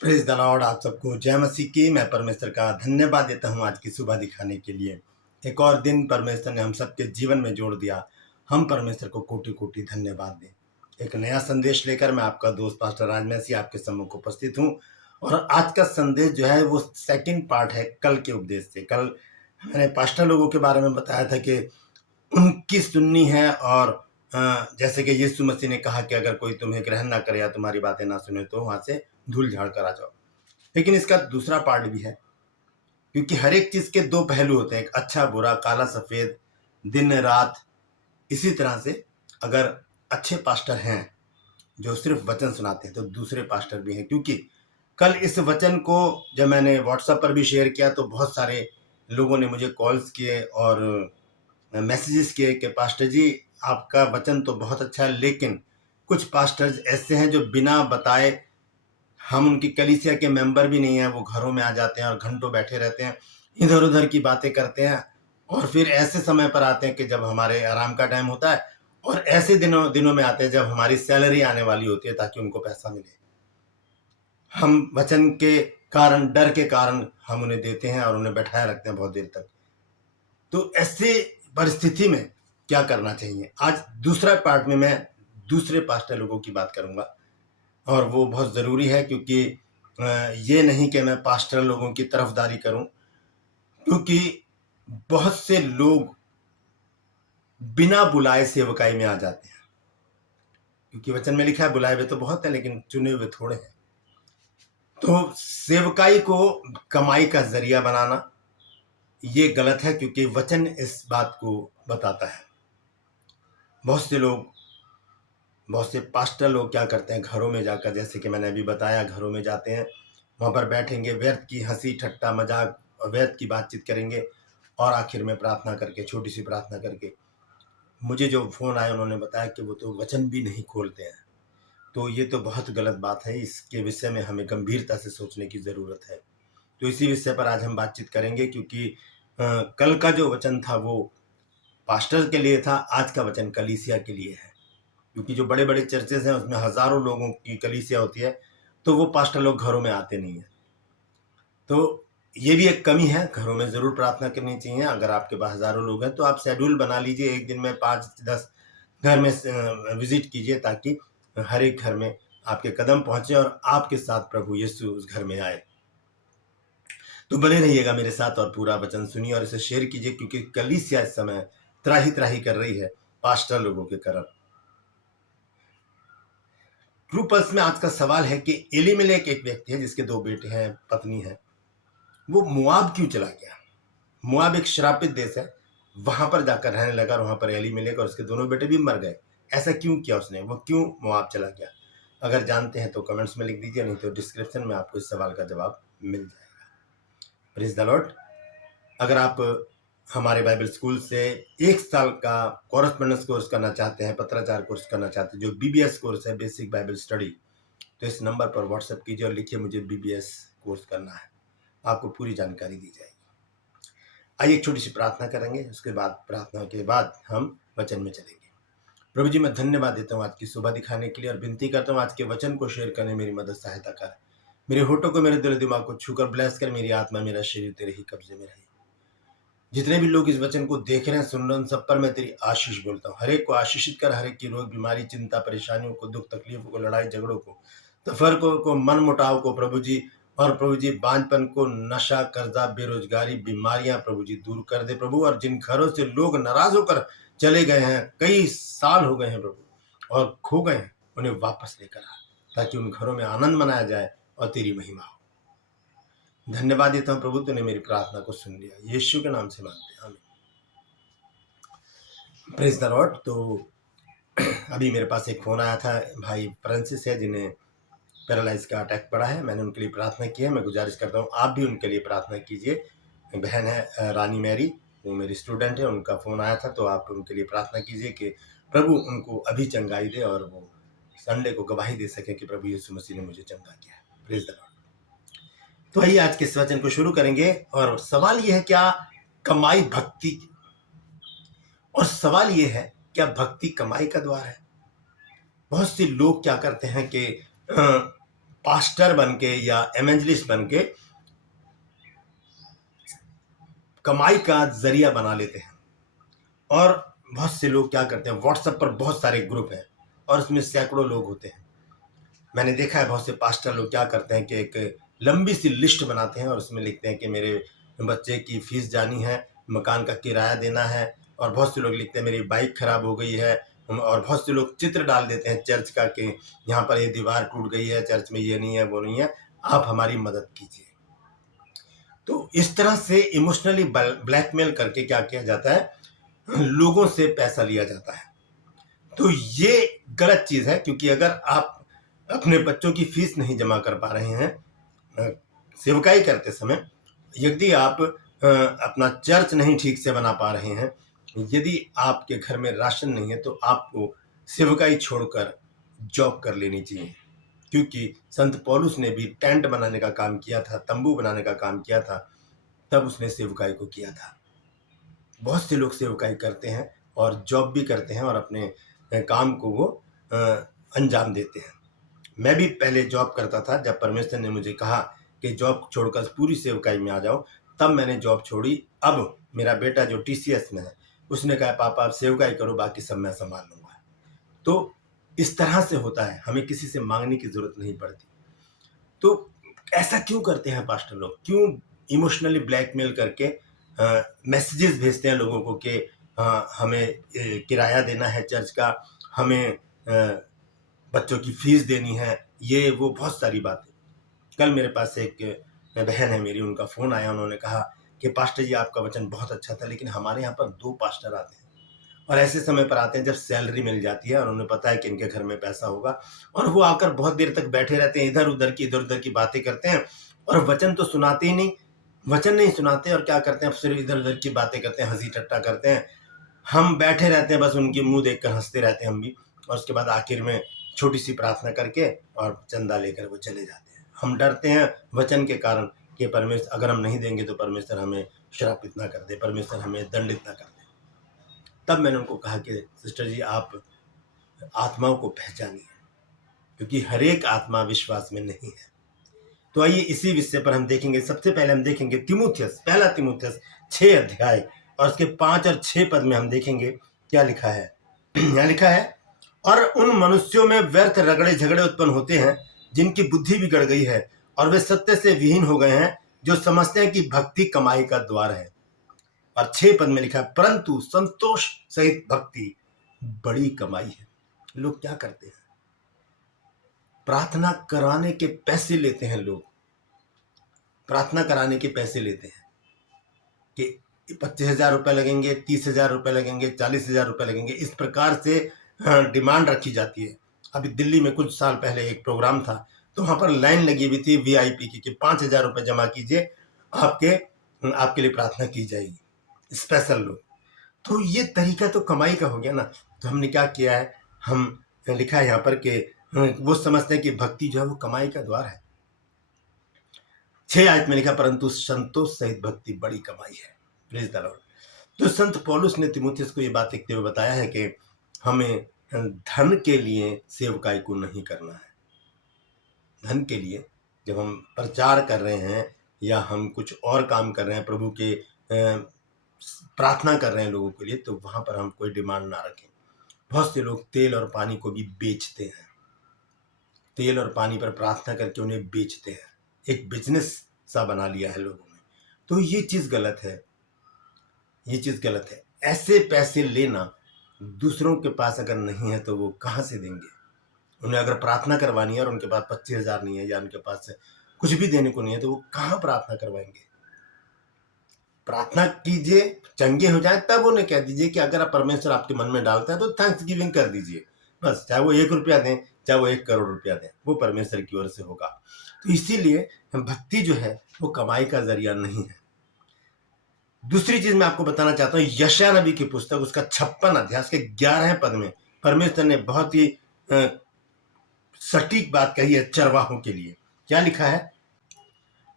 Praise the Lord. आप सबको जय मसीह की। मैं परमेश्वर का धन्यवाद देता हूं आज की सुबह दिखाने के लिए। एक और दिन परमेश्वर ने हम सबके जीवन में जोड़ दिया। हम परमेश्वर को कोटि कोटि धन्यवाद दें। एक नया संदेश लेकर मैं आपका दोस्त पास्टर राजमैसी आपके सम्मुख उपस्थित हूं। और आज का संदेश जो है वो सेकंड पार्ट है कल के उपदेश से। कल मैंने पास्टर लोगों के बारे में बताया था कि उनकी सुननी है, और जैसे कि यीशु मसीह ने कहा कि अगर कोई तुम्हें ग्रहण ना करे या तुम्हारी बातें ना सुने तो वहां से धूल झाड़ कर आ जाओ। लेकिन इसका दूसरा पार्ट भी है, क्योंकि हर एक चीज के दो पहलू होते हैं, एक अच्छा बुरा, काला सफेद, दिन रात। इसी तरह से अगर अच्छे पास्टर हैं जो सिर्फ वचन सुनाते हैं तो दूसरे पास्टर भी हैं। क्योंकि कल इस वचन को जब मैंने व्हाट्सएप पर भी शेयर किया तो बहुत सारे लोगों ने मुझे कॉल्स किए और मैसेजेस किए कि पास्टर जी आपका वचन तो बहुत अच्छा है, लेकिन कुछ पास्टर्स ऐसे हैं जो बिना बताए, हम उनकी कलीसिया के मेंबर भी नहीं है, वो घरों में आ जाते हैं और घंटों बैठे रहते हैं, इधर उधर की बातें करते हैं, और फिर ऐसे समय पर आते हैं कि जब हमारे आराम का टाइम होता है, और ऐसे दिनों में आते हैं जब हमारी सैलरी आने वाली होती है ताकि उनको पैसा मिले। हम वचन के कारण, डर के कारण हम उन्हें देते हैं और उन्हें बैठाए रखते हैं बहुत देर तक। तो ऐसे परिस्थिति में क्या करना चाहिए, आज दूसरा पार्ट में मैं दूसरे पास्टर लोगों की बात करूंगा। और वो बहुत ज़रूरी है, क्योंकि ये नहीं कि मैं पास्टर लोगों की तरफदारी करूं, क्योंकि बहुत से लोग बिना बुलाए सेवकाई में आ जाते हैं। क्योंकि वचन में लिखा है बुलाए हुए तो बहुत हैं लेकिन चुने हुए थोड़े हैं। तो सेवकाई को कमाई का जरिया बनाना ये गलत है, क्योंकि वचन इस बात को बताता है। बहुत से पास्टर लोग क्या करते हैं, घरों में जाकर, जैसे कि मैंने अभी बताया, घरों में जाते हैं, वहाँ पर बैठेंगे, व्यर्थ की हंसी ठट्टा मजाक और व्यर्थ की बातचीत करेंगे, और आखिर में प्रार्थना करके, छोटी सी प्रार्थना करके, मुझे जो फ़ोन आया उन्होंने बताया कि वो तो वचन भी नहीं खोलते हैं। तो ये तो बहुत गलत बात है, इसके विषय में हमें गंभीरता से सोचने की ज़रूरत है। तो इसी विषय पर आज हम बातचीत करेंगे, क्योंकि कल का जो वचन था वो पास्टर के लिए था, आज का वचन कलीसिया के लिए है। क्योंकि जो बड़े बड़े चर्चेज हैं उसमें हजारों लोगों की कलीसिया होती है, तो वो पास्टर लोग घरों में आते नहीं है। तो ये भी एक कमी है, घरों में जरूर प्रार्थना करनी चाहिए। अगर आपके पास हजारों लोग हैं तो आप शेड्यूल बना लीजिए, एक दिन में 5-10 घर में विजिट कीजिए, ताकि हर एक घर में आपके कदम पहुंचे और आपके साथ प्रभु यीशु उस घर में आए। तो बने रहिएगा मेरे साथ और पूरा वचन सुनिए और इसे शेयर कीजिए, क्योंकि कलीसिया इस समय त्राही त्राही कर रही है पास्टर लोगों के कारण। ट्रू पल्स में आज का सवाल है कि एलीमेलेक एक व्यक्ति है जिसके 2 बेटे हैं, पत्नी है, वो मोआब क्यों चला गया। मोआब एक श्रापित देश है, वहां पर जाकर रहने लगा, और वहां पर एलीमेलेक और उसके दोनों बेटे भी मर गए। ऐसा क्यों किया उसने, वो क्यों मोआब चला गया? अगर जानते हैं तो कमेंट्स में लिख दीजिए, नहीं तो डिस्क्रिप्शन में आपको इस सवाल का जवाब मिल जाएगा। Praise the Lord. अगर आप हमारे बाइबल स्कूल से 1 साल का कॉरेस्पॉन्डेंस कोर्स करना चाहते हैं, पत्राचार कोर्स करना चाहते हैं, जो बीबीएस कोर्स है, बेसिक बाइबल स्टडी, तो इस नंबर पर व्हाट्सएप कीजिए और लिखिए मुझे बीबीएस कोर्स करना है, आपको पूरी जानकारी दी जाएगी। आइए एक छोटी सी प्रार्थना करेंगे, उसके बाद प्रार्थना के बाद हम वचन में चलेंगे। प्रभु जी, मैं धन्यवाद देता हूँ आज की सुबह दिखाने के लिए, और विनती करता हूँ आज के वचन को शेयर करने मेरी मदद सहायता कर। मेरे होठों को, मेरे दिल दिमाग को छूकर ब्लेस कर, मेरी आत्मा मेरा शरीर तेरे ही कब्जे में रहे। जितने भी लोग इस वचन को देख रहे हैं, सुन रहे हैं, उन सब पर मैं तेरी आशीष बोलता हूँ। हर एक को आशीषित कर, हर एक की रोग बीमारी, चिंता परेशानियों को, दुख तकलीफों को, लड़ाई झगड़ों को, तफरकों को, मन मुटाव को प्रभु जी, और प्रभु जी बांझपन को, नशा, कर्जा, बेरोजगारी, बीमारियां प्रभु जी दूर कर दे प्रभु। और जिन घरों से लोग नाराज होकर चले गए हैं, कई साल हो गए हैं प्रभु और खो गए हैं, उन्हें वापस लेकर आ, ताकि उन घरों में आनंद मनाया जाए और तेरी महिमा हो। धन्यवाद देता हूँ प्रभु, तूने मेरी प्रार्थना को सुन लिया, यीशु के नाम से मांगते हैं, आमीन। Praise the Lord. तो अभी मेरे पास एक फ़ोन आया था, भाई फ्रांसिस है जिन्हें पैरालाइज का अटैक पड़ा है। मैंने उनके लिए प्रार्थना की है। मैं गुजारिश करता हूँ आप भी उनके लिए प्रार्थना कीजिए। बहन है रानी मैरी, वो मेरी स्टूडेंट है, उनका फ़ोन आया था, तो आप उनके लिए प्रार्थना कीजिए कि प्रभु उनको अभी चंगाई दे और वो संडे को गवाही दे सकें कि प्रभु यीशु मसीह ने मुझे चंगा किया है। Praise the Lord. तो आइए आज के इस वचन को शुरू करेंगे, और सवाल ये है, क्या कमाई भक्ति, और सवाल ये है, क्या भक्ति कमाई का द्वार है? बहुत से लोग क्या करते हैं कि पास्टर बन के या एवेंजलिस्ट बन के कमाई का जरिया बना लेते हैं। और बहुत से लोग क्या करते हैं, व्हाट्सएप पर बहुत सारे ग्रुप हैं और उसमें सैकड़ों लोग होते हैं। मैंने देखा है बहुत से पास्टर लोग क्या करते हैं कि एक लंबी सी लिस्ट बनाते हैं और उसमें लिखते हैं कि मेरे बच्चे की फीस जानी है, मकान का किराया देना है, और बहुत से लोग लिखते हैं मेरी बाइक खराब हो गई है, और बहुत से लोग चित्र डाल देते हैं चर्च का कि यहाँ पर ये दीवार टूट गई है, चर्च में ये नहीं है, वो नहीं है, आप हमारी मदद कीजिए। तो इस तरह से इमोशनली ब्लैकमेल करके क्या किया जाता है, लोगों से पैसा लिया जाता है। तो ये गलत चीज है, क्योंकि अगर आप अपने बच्चों की फीस नहीं जमा कर पा रहे हैं सेवकाई करते समय, यदि आप अपना चर्च नहीं ठीक से बना पा रहे हैं, यदि आपके घर में राशन नहीं है, तो आपको सेवकाई छोड़कर जॉब कर लेनी चाहिए। क्योंकि संत पौलुस ने भी टेंट बनाने का काम किया था, तंबू बनाने का काम किया था, तब उसने सेवकाई को किया था। बहुत से लोग सेवकाई करते हैं और जॉब भी करते हैं और अपने काम को वो अंजाम देते हैं। मैं भी पहले जॉब करता था, जब परमेश्वर ने मुझे कहा कि जॉब छोड़कर पूरी सेवकाई में आ जाओ, तब मैंने जॉब छोड़ी। अब मेरा बेटा जो टीसीएस में है, उसने कहा पापा आप सेवकाई करो, बाकी सब मैं संभाल लूंगा। तो इस तरह से होता है, हमें किसी से मांगने की जरूरत नहीं पड़ती। तो ऐसा क्यों करते हैं पास्टर लोग, क्यों इमोशनली ब्लैकमेल करके मैसेजेस भेजते हैं लोगों को कि हमें किराया देना है चर्च का, हमें बच्चों की फीस देनी है, ये वो बहुत सारी बातें। कल मेरे पास एक बहन है मेरी, उनका फ़ोन आया, उन्होंने कहा कि पास्टर जी आपका वचन बहुत अच्छा था, लेकिन हमारे यहाँ पर 2 पास्टर आते हैं और ऐसे समय पर आते हैं जब सैलरी मिल जाती है और उन्हें पता है कि इनके घर में पैसा होगा, और वो आकर बहुत देर तक बैठे रहते हैं, इधर उधर की बातें करते हैं, और वचन तो सुनाते ही नहीं, वचन नहीं सुनाते, और क्या करते हैं सिर्फ इधर उधर की बातें करते हैं, हंसी ठट्टा करते हैं। हम बैठे रहते हैं, बस उनके मुंह देखकर हंसते रहते हैं हम भी, और उसके बाद आखिर में छोटी सी प्रार्थना करके और चंदा लेकर वो चले जाते हैं। हम डरते हैं वचन के कारण कि परमेश्वर अगर हम नहीं देंगे तो परमेश्वर हमें श्रापित ना कर दे, परमेश्वर हमें दंडित ना कर दे। तब मैंने उनको कहा कि सिस्टर जी आप आत्माओं को पहचानिए, क्योंकि हर एक आत्मा विश्वास में नहीं है। तो आइए इसी विषय पर हम देखेंगे। सबसे पहले हम देखेंगे तीमुथियुस, पहला तीमुथियुस 6 अध्याय और उसके 5 और 6 पद में हम देखेंगे क्या लिखा है। यहाँ लिखा है, और उन मनुष्यों में व्यर्थ रगड़े झगड़े उत्पन्न होते हैं जिनकी बुद्धि बिगड़ गई है और वे सत्य से विहीन हो गए हैं, जो समझते हैं कि भक्ति कमाई का द्वार है। और 6 पद में लिखा है, परंतु संतोष सहित भक्ति बड़ी कमाई है। लोग क्या करते हैं, प्रार्थना कराने के पैसे लेते हैं, लोग प्रार्थना कराने के पैसे लेते हैं कि 25,000 रुपये लगेंगे, 30,000 रुपये लगेंगे, 40,000 रुपये लगेंगे, इस प्रकार से डिमांड रखी जाती है। अभी दिल्ली में कुछ साल पहले एक प्रोग्राम था, तो वहाँ पर लाइन लगी हुई थी वीआईपी की कि 5,000 रुपये जमा कीजिए, आपके लिए प्रार्थना की जाएगी, स्पेशल लोग। तो ये तरीका तो कमाई का हो गया ना। तो हमने क्या किया है, हम लिखा है यहाँ पर कि वो समझते हैं कि भक्ति जो है वो कमाई का द्वार है। 6 आयत में लिखा, परंतु संतोष सहित भक्ति बड़ी कमाई है। Praise the Lord. तो संत पौलुस ने तीमुथियुस को ये बात लिखते हुए बताया है कि हमें धन के लिए सेवकाई को नहीं करना है। धन के लिए जब हम प्रचार कर रहे हैं या हम कुछ और काम कर रहे हैं, प्रभु के प्रार्थना कर रहे हैं लोगों के लिए, तो वहाँ पर हम कोई डिमांड ना रखें। बहुत से लोग तेल और पानी को भी बेचते हैं, तेल और पानी पर प्रार्थना करके उन्हें बेचते हैं, एक बिजनेस सा बना लिया है लोगों ने। तो ये चीज़ गलत है, ये चीज़ गलत है। ऐसे पैसे लेना, दूसरों के पास अगर नहीं है तो वो कहाँ से देंगे। उन्हें अगर प्रार्थना करवानी है और उनके पास 25,000 नहीं है या उनके पास कुछ भी देने को नहीं है, तो वो कहाँ प्रार्थना करवाएंगे। प्रार्थना कीजिए, चंगे हो जाए, तब उन्हें कह दीजिए कि अगर आप परमेश्वर आपके मन में डालता है तो थैंक्स गिविंग कर दीजिए, बस। चाहे वो 1 रुपया दें, चाहे वो 1 करोड़ रुपया दें, वो परमेश्वर की ओर से होगा। तो इसीलिए भक्ति जो है वो कमाई का जरिया नहीं है। दूसरी चीज मैं आपको बताना चाहता हूँ, यशायाह नबी की पुस्तक, उसका 56 अध्याय के 11 पद में परमेश्वर ने बहुत ही सटीक बात कही है चरवाहों के लिए। क्या लिखा है,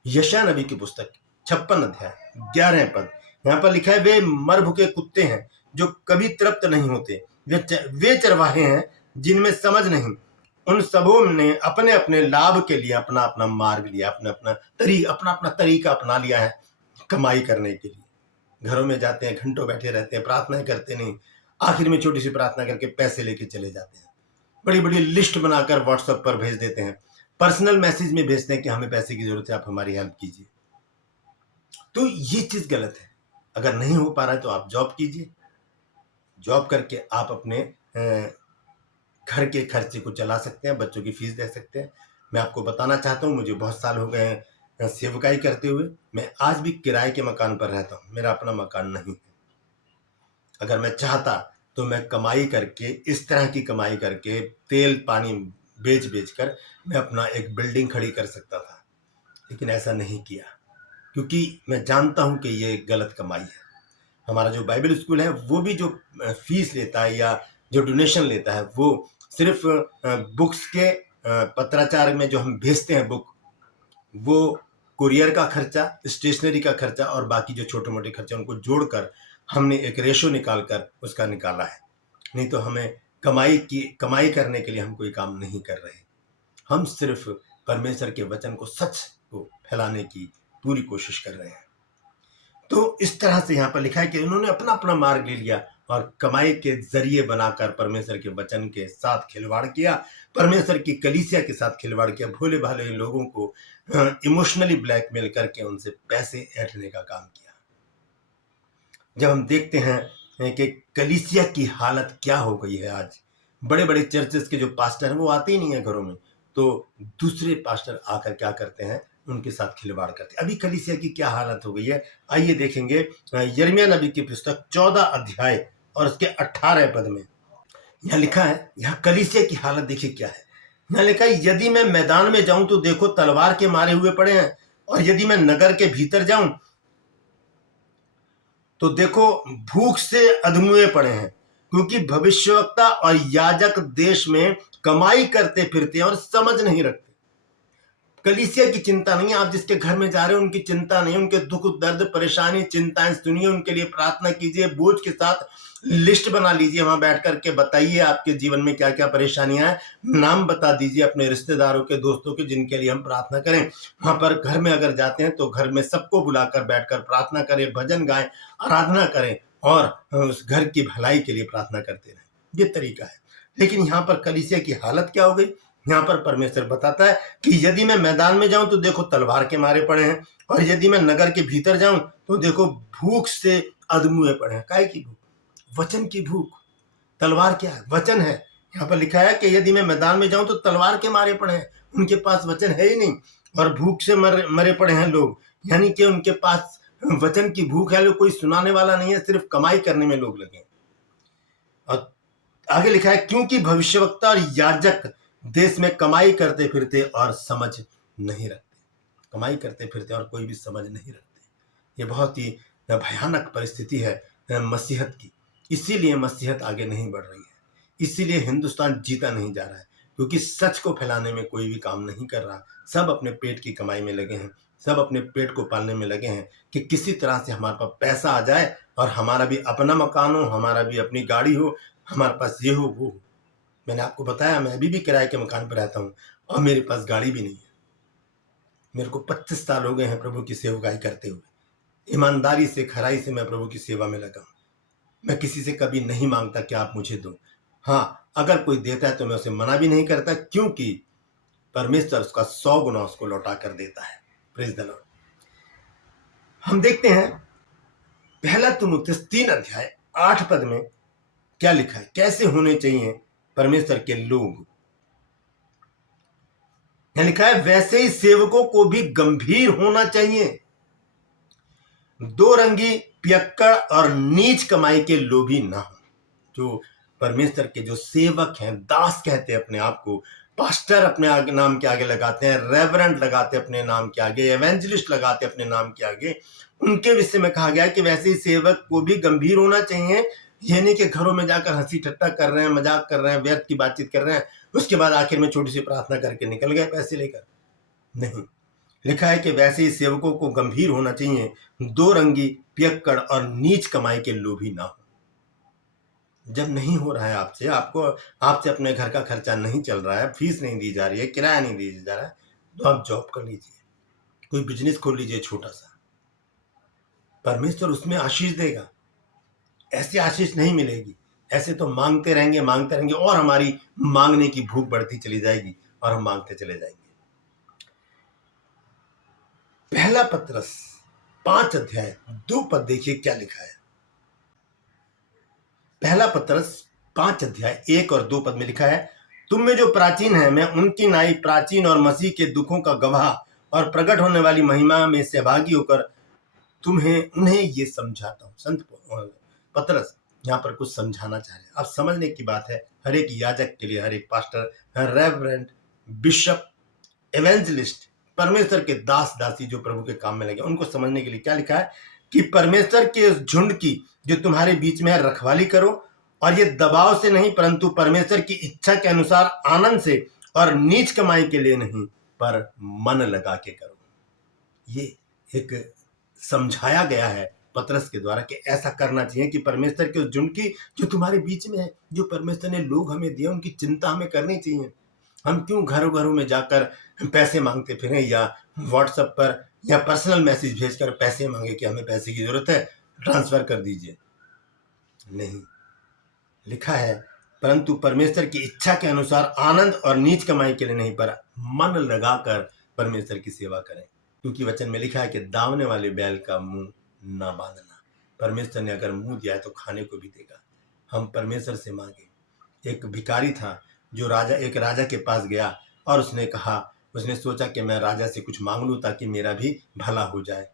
यशायाह नबी की पुस्तक 56 अध्याय 11 पद, यहाँ पर लिखा है, वे मर भुके कुत्ते हैं जो कभी तृप्त नहीं होते, वे चरवाहे हैं जिनमें समझ नहीं, उन सबों ने अपने अपने लाभ के लिए अपना अपना मार्ग लिया, अपना अपना तरीका अपना लिया है कमाई करने के लिए। घरों में जाते हैं, घंटों बैठे रहते हैं, प्रार्थनाएं करते नहीं, आखिर में छोटी सी प्रार्थना करके पैसे लेके चले जाते हैं। बड़ी बड़ी लिस्ट बनाकर व्हाट्सएप पर भेज देते हैं, पर्सनल मैसेज में भेजते हैं कि हमें पैसे की जरूरत है, आप हमारी हेल्प कीजिए। तो ये चीज गलत है। अगर नहीं हो पा रहा है तो आप जॉब कीजिए, जॉब करके आप अपने घर के खर्चे को चला सकते हैं, बच्चों की फीस दे सकते हैं। मैं आपको बताना चाहता हूँ, मुझे बहुत साल हो गए हैं सेवकाई करते हुए। मैं आज भी किराए के मकान पर रहता हूँ, मेरा अपना मकान नहीं है। अगर मैं चाहता तो मैं कमाई करके, इस तरह की कमाई करके, तेल पानी बेच बेच कर मैं अपना एक बिल्डिंग खड़ी कर सकता था, लेकिन ऐसा नहीं किया, क्योंकि मैं जानता हूं कि ये गलत कमाई है। हमारा जो बाइबल स्कूल है वो भी जो फीस लेता है या जो डोनेशन लेता है, वो सिर्फ बुक्स के पत्राचार में जो हम भेजते हैं बुक, वो कुरियर का खर्चा, स्टेशनरी का खर्चा और बाकी जो छोटे मोटे खर्चे उनको जोड़कर हमने एक रेशो निकालकर उसका निकाला है। नहीं तो हमें कमाई करने के लिए हम कोई काम नहीं कर रहे। हम सिर्फ परमेश्वर के वचन को, सच को फैलाने की पूरी कोशिश कर रहे हैं। तो इस तरह से यहाँ पर लिखा है कि उन्होंने अपना अपना मार्ग ले लिया और कमाई के जरिए बनाकर परमेश्वर के वचन के साथ खिलवाड़ किया, परमेश्वर की कलीसिया के साथ खिलवाड़ किया, भोले भाले लोगों को इमोशनली ब्लैकमेल करके उनसे पैसे ऐंठने का काम किया। जब हम देखते हैं कि कलीसिया की हालत क्या हो गई है आज, बड़े बड़े चर्चेस के जो पास्टर हैं वो आते ही नहीं है घरों में, तो दूसरे पास्टर आकर क्या करते हैं, उनके साथ खिलवाड़ करते हैं। अभी कलीसिया की क्या हालत हो गई है, आइए देखेंगे। यिर्मयाह नबी की पुस्तक 14 अध्याय और उसके 18 पद में यहाँ लिखा है, यहाँ कलीसिया की हालत देखिए क्या है। यहाँ लिखा है, यदि मैं मैदान में जाऊं तो देखो तलवार के मारे हुए पड़े हैं, और यदि मैं नगर के भीतर जाऊं तो देखो भूख से अधमुए पड़े हैं, क्योंकि भविष्यवक्ता और याजक देश में कमाई करते फिरते हैं और समझ नहीं रखते। कलीसिया की चिंता नहीं है, आप जिसके घर में जा रहे हो उनकी चिंता नहीं, उनके दुख दर्द परेशानी चिंताएं सुनिए, उनके लिए प्रार्थना कीजिए, बोझ के साथ लिस्ट बना लीजिए, वहां बैठ करके बताइए आपके जीवन में क्या क्या परेशानियां हैं, नाम बता दीजिए अपने रिश्तेदारों के, दोस्तों के, जिनके लिए हम प्रार्थना करें। वहां पर घर में अगर जाते हैं तो घर में सबको बुलाकर बैठकर प्रार्थना करें, भजन गाएं, आराधना करें और उस घर की भलाई के लिए प्रार्थना करते रहें। ये तरीका है। लेकिन यहाँ पर कलीसिया की हालत क्या हो गई, यहाँ पर परमेश्वर बताता है कि यदि मैं मैदान में जाऊं तो देखो तलवार के मारे पड़े हैं, और यदि मैं नगर के भीतर जाऊं तो देखो भूख से अधमुए पड़े हैं। काय की भूख? वचन की भूख। तलवार क्या है? वचन है। यहाँ पर लिखा है कि यदि मैं मैदान में जाऊं तो तलवार के मारे पड़े हैं, उनके पास वचन है ही नहीं, और भूख से मरे पड़े हैं लोग, यानी कि उनके पास वचन की भूख है, कोई सुनाने वाला नहीं है, सिर्फ कमाई करने में लोग लगे। और आगे लिखा है, क्योंकि भविष्यवक्ता और याजक देश में कमाई करते फिरते और समझ नहीं रखते। कमाई करते फिरते और कोई भी समझ नहीं रखते। ये बहुत ही भयानक परिस्थिति है मसीहत की। इसीलिए मसीहत आगे नहीं बढ़ रही है, इसीलिए हिंदुस्तान जीता नहीं जा रहा है, क्योंकि सच को फैलाने में कोई भी काम नहीं कर रहा। सब अपने पेट की कमाई में लगे हैं, सब अपने पेट को पालने में लगे हैं कि किसी तरह से हमारे पास पैसा आ जाए और हमारा भी अपना मकान हो, हमारा भी अपनी गाड़ी हो, हमारे पास ये हो वो हो। मैंने आपको बताया, मैं अभी भी किराए के मकान पर रहता हूँ और मेरे पास गाड़ी भी नहीं है। मेरे को 25 साल हो गए हैं प्रभु की सेवकाई करते हुए। ईमानदारी से, खराई से मैं प्रभु की सेवा में लगा हूँ। मैं किसी से कभी नहीं मांगता कि आप मुझे दो। हाँ, अगर कोई देता है तो मैं उसे मना भी नहीं करता, क्योंकि परमेश्वर उसका 100 गुना उसको लौटा कर देता है। Praise the Lord. हम देखते हैं पहला तीमुथियुस 3 अध्याय 8 पद में क्या लिखा है, कैसे होने चाहिए परमेश्वर के लोग। यहां लिखा है, वैसे ही सेवकों को भी गंभीर होना चाहिए, दो रंगी, पियक्कड़ और नीच कमाई के लोभी ना हो। जो परमेश्वर के जो सेवक हैं, दास कहते हैं अपने आप को, पास्टर अपने आगे नाम के आगे लगाते हैं, रेवरेंड लगाते अपने नाम के आगे, एवेंजलिस्ट लगाते अपने नाम के आगे, उनके विषय में कहा गया है कि वैसे ही सेवक को भी गंभीर होना चाहिए। ये नहीं कि घरों में जाकर हंसी ठट्टा कर रहे हैं, मजाक कर रहे हैं, व्यर्थ की बातचीत कर रहे हैं, उसके बाद आखिर में छोटी सी प्रार्थना करके निकल गए पैसे लेकर। नहीं, लिखा है कि वैसे ही सेवकों को गंभीर होना चाहिए, दो रंगी, पियक्कड़ और नीच कमाई के लोभी ना हो। जब नहीं हो रहा है आपसे, आपसे अपने घर का खर्चा नहीं चल रहा है, फीस नहीं दी जा रही है, किराया नहीं दिया जा रहा है, तो आप जॉब कर लीजिए, कोई बिजनेस खोल लीजिए छोटा सा। परमेश्वर उसमें आशीष देगा। ऐसे आशीष नहीं मिलेगी। ऐसे तो मांगते रहेंगे और हमारी मांगने की भूख बढ़ती चली जाएगी और हम मांगते चले जाएंगे। पहला पत्रस 5 अध्याय 2 पद देखिए क्या लिखा है। पहला पत्रस 5 अध्याय 1 और 2 पद में लिखा है, तुम में जो प्राचीन है, मैं उनकी नाई प्राचीन और मसीह के दुखों का गवाह और प्रकट होने वाली महिमा में सहभागी होकर उन्हें ये समझाता हूँ। संत पतरस यहाँ पर कुछ समझाना चाह रहे हैं। अब समझने की बात है, हर एक याजक के लिए, हर एक पास्टर, हर रेवरेंड, बिशप, एवेंजलिस्ट, परमेश्वर के दास दासी जो प्रभु के काम में लगे, उनको समझने के लिए क्या लिखा है कि परमेश्वर के उस झुंड की जो तुम्हारे बीच में है रखवाली करो, और ये दबाव से नहीं परंतु परमेश्वर की इच्छा के अनुसार आनंद से, और नीच कमाई के लिए नहीं पर मन लगा के करो। ये एक समझाया गया है पतरस के द्वारा कि ऐसा करना चाहिए कि परमेश्वर के उस झुंड की जो तुम्हारे बीच में है, जो परमेश्वर ने लोग हमें दिए, उनकी चिंता हमें करनी चाहिए। हम क्यों घरों घरों में जाकर पैसे मांगते फिरें, या व्हाट्सएप पर या पर्सनल मैसेज भेजकर पैसे मांगे कि हमें पैसे की जरूरत है, ट्रांसफर कर दीजिए। नहीं, लिखा है परंतु परमेश्वर की इच्छा के अनुसार आनंद और नीच कमाई के लिए नहीं पर मन लगाकर परमेश्वर की सेवा करें, क्योंकि वचन में लिखा है कि दावने वाले बैल का मुंह ना बांधना। परमेश्वर ने अगर मुंह दिया है तो खाने को भी देगा। हम परमेश्वर से मांगे। एक भिखारी था जो एक राजा के पास गया और उसने सोचा कि मैं राजा से कुछ मांग लूं ताकि मेरा भी भला हो जाए।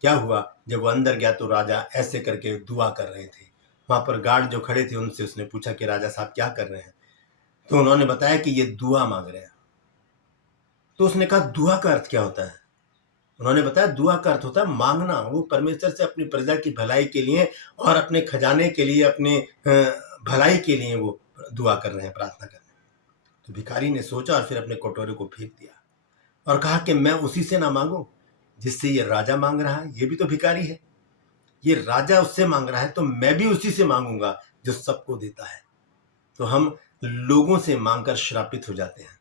क्या हुआ, जब वो अंदर गया तो राजा ऐसे करके दुआ कर रहे थे। वहां पर गार्ड जो खड़े थे उनसे उसने पूछा कि राजा साहब क्या कर रहे हैं, तो उन्होंने बताया कि ये दुआ मांग रहे हैं। तो उसने कहा दुआ का अर्थ क्या होता है? उन्होंने बताया दुआ का अर्थ होता है मांगना। वो परमेश्वर से अपनी प्रजा की भलाई के लिए और अपने खजाने के लिए, अपने भलाई के लिए वो दुआ कर रहे हैं, प्रार्थना कर रहे हैं। तो भिखारी ने सोचा और फिर अपने कटोरे को फेंक दिया और कहा कि मैं उसी से ना मांगू जिससे ये राजा मांग रहा है। ये भी तो भिखारी है, ये राजा उससे मांग रहा है तो मैं भी उसी से मांगूंगा जो सबको देता है। तो हम लोगों से मांगकर श्रापित हो जाते हैं।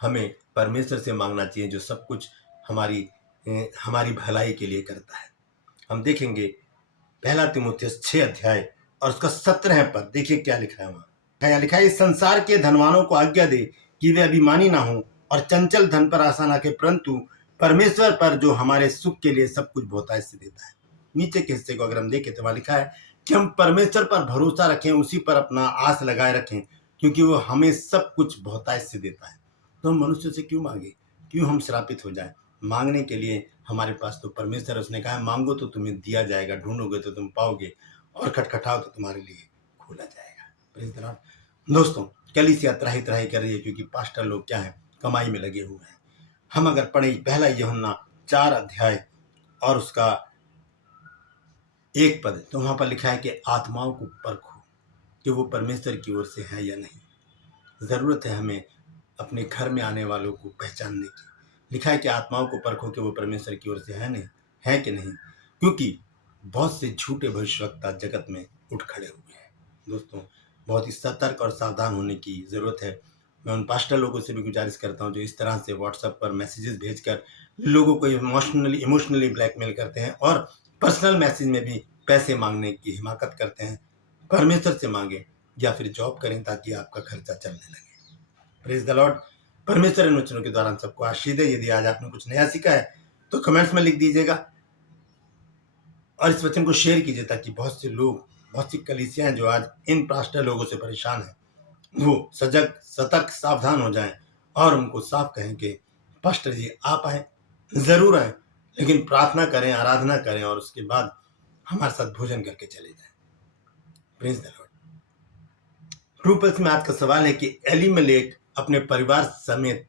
हमें परमेश्वर से मांगना चाहिए जो सब कुछ हमारी भलाई के लिए करता है। हम देखेंगे पहला तीमुथियुस 6 अध्याय और उसका 17 पद देखिए क्या लिखा है। वहां लिखा है, इस संसार के धनवानों को आज्ञा दे कि वे अभिमानी ना हो और चंचल धन पर आशा ना के, परंतु परमेश्वर पर जो हमारे सुख के लिए सब कुछ बहुतायत से देता है। नीचे के हिस्से को अगर हम देखें तो वहां लिखा है कि हम परमेश्वर पर भरोसा रखें, उसी पर अपना आस लगाए रखें, क्योंकि वो हमें सब कुछ बहुतायत से देता है। तो हम मनुष्य से क्यों मांगे, क्यों हम श्रापित हो जाए? मांगने के लिए हमारे पास तो परमेश्वर, उसने कहा मांगो तो तुम्हें दिया जाएगा, ढूंढोगे तो तुम पाओगे, और खटखटाओ तो तुम्हारे लिए खोला जाएगा। Praise the Lord. दोस्तों, कलीसिया त्राही त्राही कर रही है क्योंकि पास्टर लोग क्या है, कमाई में लगे हुए हैं। हम अगर पढ़े पहला यूहन्ना 4 अध्याय और उसका 1 पद, तो वहां पर लिखा है कि आत्माओं को परखो कि वो परमेश्वर की ओर से है या नहीं। जरूरत है हमें अपने घर में आने वालों को पहचानने की। लिखा है कि आत्माओं को परखो कि वो परमेश्वर की ओर से है कि नहीं, क्योंकि बहुत से झूठे भविष्यवक्ता जगत में उठ खड़े हुए हैं। दोस्तों, बहुत ही सतर्क और सावधान होने की जरूरत है। मैं उन पास्टर लोगों से भी गुजारिश करता हूं जो इस तरह से व्हाट्सएप पर मैसेजेस भेजकर लोगों को इमोशनली ब्लैकमेल करते हैं और पर्सनल मैसेज में भी पैसे मांगने की हिमाकत करते हैं। परमेश्वर से मांगे या फिर जॉब करें ताकि आपका खर्चा चलने लगे। Praise the Lord. परमेश्वर इन वचनों के द्वारा हम सबको आशीष दे। यदि आज आपने कुछ नया सीखा है तो कमेंट्स में लिख दीजिएगा और इस वचन को शेयर कीजिए ताकि बहुत से लोग, बहुत सी कलीसियां जो आज इन पास्टर लोगों से परेशान हैं, वो सजग, सतर्क, सावधान हो जाएं और उनको साफ कहें कि पास्टर जी आप आए, जरूर आए, लेकिन प्रार्थना करें, आराधना करें और उसके बाद हमारे साथ भोजन करके चले जाएं। Praise the Lord. True pulse में आज का सवाल है कि एलीमेलेक अपने परिवार समेत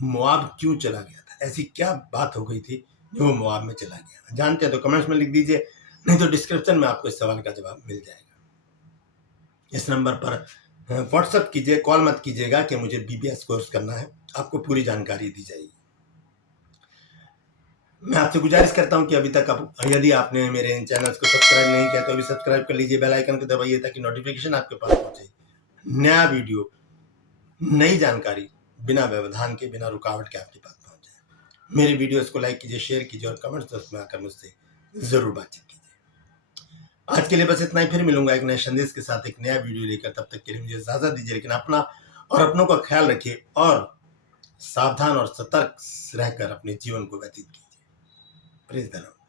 मोआब क्यों चला गया था? ऐसी क्या बात हो गई थी जो वो मोआब में चला गया? जानते हैं तो कमेंट्स में लिख दीजिए, नहीं तो डिस्क्रिप्शन में आपको इस सवाल का जवाब मिल जाएगा। इस नंबर पर व्हाट्सएप कीजिए, कॉल मत कीजिएगा कि मुझे बीबीएस कोर्स करना है, आपको पूरी जानकारी दी जाएगी। मैं आपसे गुजारिश करता हूं कि अभी तक यदि आपने मेरे इन चैनल्स को सब्सक्राइब नहीं किया तो अभी सब्सक्राइब कर लीजिए, बेल आइकन को दबाइए ताकि नोटिफिकेशन आपके पास पहुंचे। नया वीडियो, नई जानकारी बिना व्यवधान के, बिना रुकावट के आपके पास पहुंच जाए। मेरे वीडियोस को लाइक कीजिए, शेयर कीजिए और कमेंट्स बॉक्स में आकर मुझसे जरूर बातचीत कीजिए। आज के लिए बस इतना ही, फिर मिलूंगा एक नए संदेश के साथ, एक नया वीडियो लेकर। तब तक के लिए मुझे इजाजत दीजिए, लेकिन अपना और अपनों का ख्याल रखिए और सावधान और सतर्क रहकर अपने जीवन को व्यतीत कीजिए। Praise the Lord.